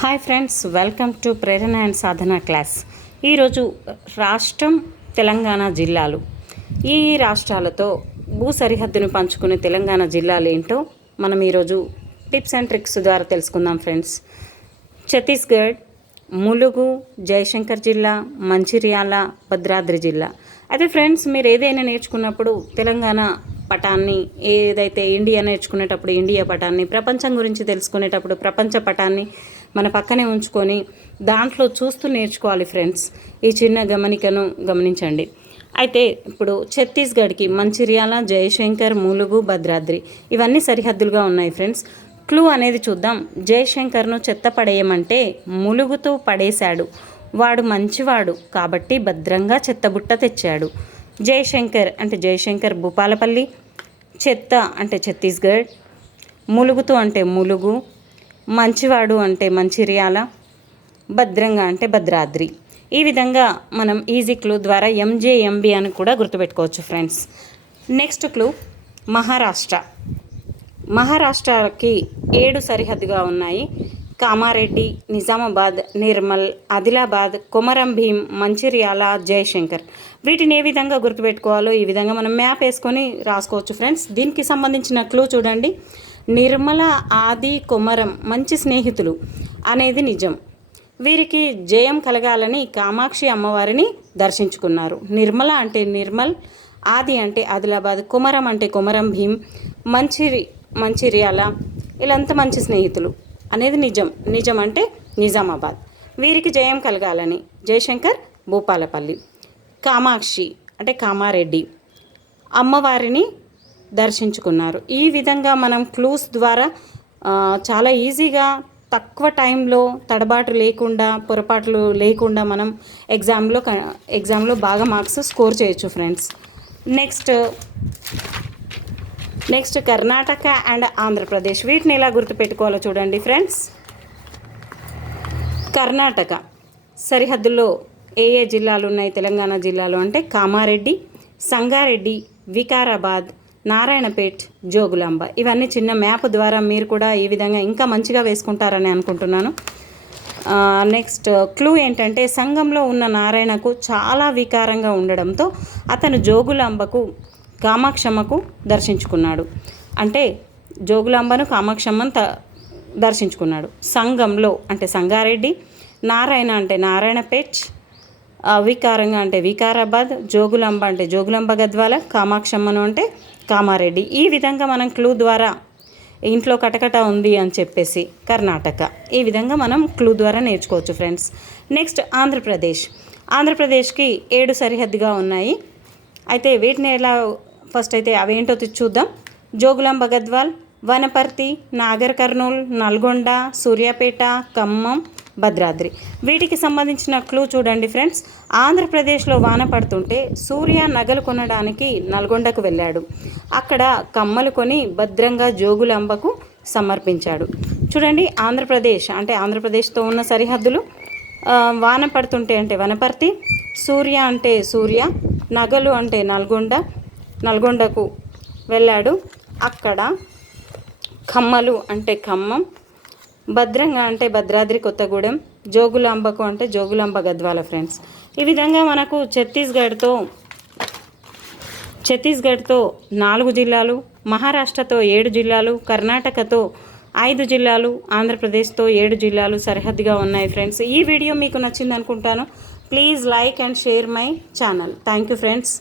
Hi friends, welcome to Prerana and Sadhana class. ఈరోజు రాష్ట్రం తెలంగాణ జిల్లాలు. ఈ రాష్ట్రాలతో భూ సరిహద్దును పంచుకునే తెలంగాణ జిల్లాలు ఏంటో మనం ఈరోజు టిప్స్ అండ్ ట్రిక్స్ ద్వారా తెలుసుకుందాం ఫ్రెండ్స్. ఛత్తీస్గఢ్, ములుగు, జయశంకర్ జిల్లా, మంచిర్యాల, భద్రాద్రి జిల్లా. అయితే ఫ్రెండ్స్, మీరు ఏదైనా నేర్చుకున్నప్పుడు తెలంగాణ పటాన్ని, ఏదైతే ఇండియా నేర్చుకునేటప్పుడు ఇండియా పటాన్ని, ప్రపంచం గురించి తెలుసుకునేటప్పుడు ప్రపంచ పటాన్ని మన పక్కనే ఉంచుకొని దాంట్లో చూస్తూ నేర్చుకోవాలి ఫ్రెండ్స్. ఈ చిన్న గమనికను గమనించండి. అయితే ఇప్పుడు ఛత్తీస్గఢ్కి మంచిర్యాల, జయశంకర్, ములుగు, భద్రాద్రి ఇవన్నీ సరిహద్దులుగా ఉన్నాయి ఫ్రెండ్స్. క్లూ అనేది చూద్దాం. జయశంకర్ను చెత్త పడేయమంటే ములుగుతో పడేశాడు, వాడు మంచివాడు కాబట్టి భద్రంగా చెత్తబుట్ట తెచ్చాడు. జయశంకర్ అంటే జయశంకర్ భూపాలపల్లి, చెత్త అంటే ఛత్తీస్గఢ్, ములుగుతో అంటే ములుగు, మంచివాడు అంటే మంచిర్యాల, భద్రంగా అంటే భద్రాద్రి. ఈ విధంగా మనం ఈజీ క్లూ ద్వారా ఎంజేఎంబి అని కూడా గుర్తుపెట్టుకోవచ్చు ఫ్రెండ్స్. Next clue Maharashtra. మహారాష్ట్రకి 7 సరిహద్దుగా ఉన్నాయి. కామారెడ్డి, నిజామాబాద్, నిర్మల్, ఆదిలాబాద్, కొమరం భీం, మంచిర్యాల, జయశంకర్. వీటిని ఏ విధంగా గుర్తుపెట్టుకోవాలో ఈ విధంగా మనం మ్యాప్ వేసుకొని రాసుకోవచ్చు ఫ్రెండ్స్. దీనికి సంబంధించిన క్లూ చూడండి. నిర్మల, ఆది, కొమరం మంచి స్నేహితులు అనేది నిజం. వీరికి జయం కలగాలని కామాక్షి అమ్మవారిని దర్శించుకున్నారు. నిర్మల అంటే నిర్మల్, ఆది అంటే ఆదిలాబాద్, కొమరం అంటే కొమరం భీం, మంచిర్యాల వీళ్ళంతా మంచి స్నేహితులు అనేది నిజం. నిజం అంటే నిజామాబాద్. వీరికి జయం కలగాలని జయశంకర్ భూపాలపల్లి, కామాక్షి అంటే కామారెడ్డి అమ్మవారిని దర్శించుకున్నారు. ఈ విధంగా మనం క్లూస్ ద్వారా చాలా ఈజీగా తక్కువ టైంలో తడబాటు లేకుండా, పొరపాట్లు లేకుండా మనం ఎగ్జామ్లో బాగా మార్క్స్ స్కోర్ చేయొచ్చు friends. Next Karnataka and Andhra Pradesh. వీటిని ఎలా గుర్తుపెట్టుకోవాలో చూడండి ఫ్రెండ్స్. కర్ణాటక సరిహద్దుల్లో ఏ జిల్లాలు ఉన్నాయి తెలంగాణ జిల్లాలో అంటే కామారెడ్డి, సంగారెడ్డి, వికారాబాద్, నారాయణపేట్, జోగులాంబ. ఇవన్నీ చిన్న మ్యాప్ ద్వారా మీరు కూడా ఈ విధంగా ఇంకా మంచిగా వేసుకుంటారని అనుకుంటున్నాను. నెక్స్ట్ క్లూ ఏంటంటే సంఘంలో ఉన్న నారాయణకు చాలా వికారంగా ఉండడంతో అతను జోగులాంబకు, కామాక్షమ్మకు దర్శించుకున్నాడు. అంటే జోగులాంబను, కామాక్షమ్మను దర్శించుకున్నాడు. సంఘంలో అంటే సంగారెడ్డి, నారాయణ అంటే నారాయణపేట్, వికారంగా అంటే వికారాబాద్, జోగులాంబ అంటే జోగులాంబ గద్వాల, కామాక్షమ్మను అంటే కామారెడ్డి. ఈ విధంగా మనం క్లూ ద్వారా ఇంట్లో కటకట ఉంది అని చెప్పేసి కర్ణాటక, ఈ విధంగా మనం క్లూ ద్వారా నేర్చుకోవచ్చు ఫ్రెండ్స్. నెక్స్ట్ ఆంధ్రప్రదేశ్కి 7 సరిహద్దుగా ఉన్నాయి. అయితే వీటిని ఎలా ఫస్ట్ అయితే అవేంటో చూద్దాం. జోగులాంబ గద్వాల్, వనపర్తి, నాగర్ కర్నూల్, నల్గొండ, సూర్యాపేట, ఖమ్మం, భద్రాద్రి. వీటికి సంబంధించిన క్లూ చూడండి ఫ్రెండ్స్. ఆంధ్రప్రదేశ్లో వాన పడుతుంటే సూర్య నగలు కొనడానికి నల్గొండకు వెళ్ళాడు. అక్కడ కమ్మలు కొని భద్రంగా జోగులాంబకు సమర్పించాడు. చూడండి, ఆంధ్రప్రదేశ్తో ఉన్న సరిహద్దులు. వాన పడుతుంటే అంటే వనపర్తి, సూర్య అంటే సూర్య, నగలు అంటే నల్గొండకు వెళ్ళాడు. అక్కడ కమ్మలు అంటే ఖమ్మం, భద్రంగా అంటే భద్రాద్రి కొత్తగూడెం, జోగులాంబకు అంటే జోగులాంబ గద్వాల ఫ్రెండ్స్. ఈ విధంగా మనకు ఛత్తీస్గఢ్తో 4 జిల్లాలు, మహారాష్ట్రతో 7 జిల్లాలు, కర్ణాటకతో 5 జిల్లాలు, ఆంధ్రప్రదేశ్తో 7 జిల్లాలు సరిహద్దుగా ఉన్నాయి ఫ్రెండ్స్. ఈ వీడియో మీకు నచ్చింది అనుకుంటాను. Please like and share my channel. Thank you friends.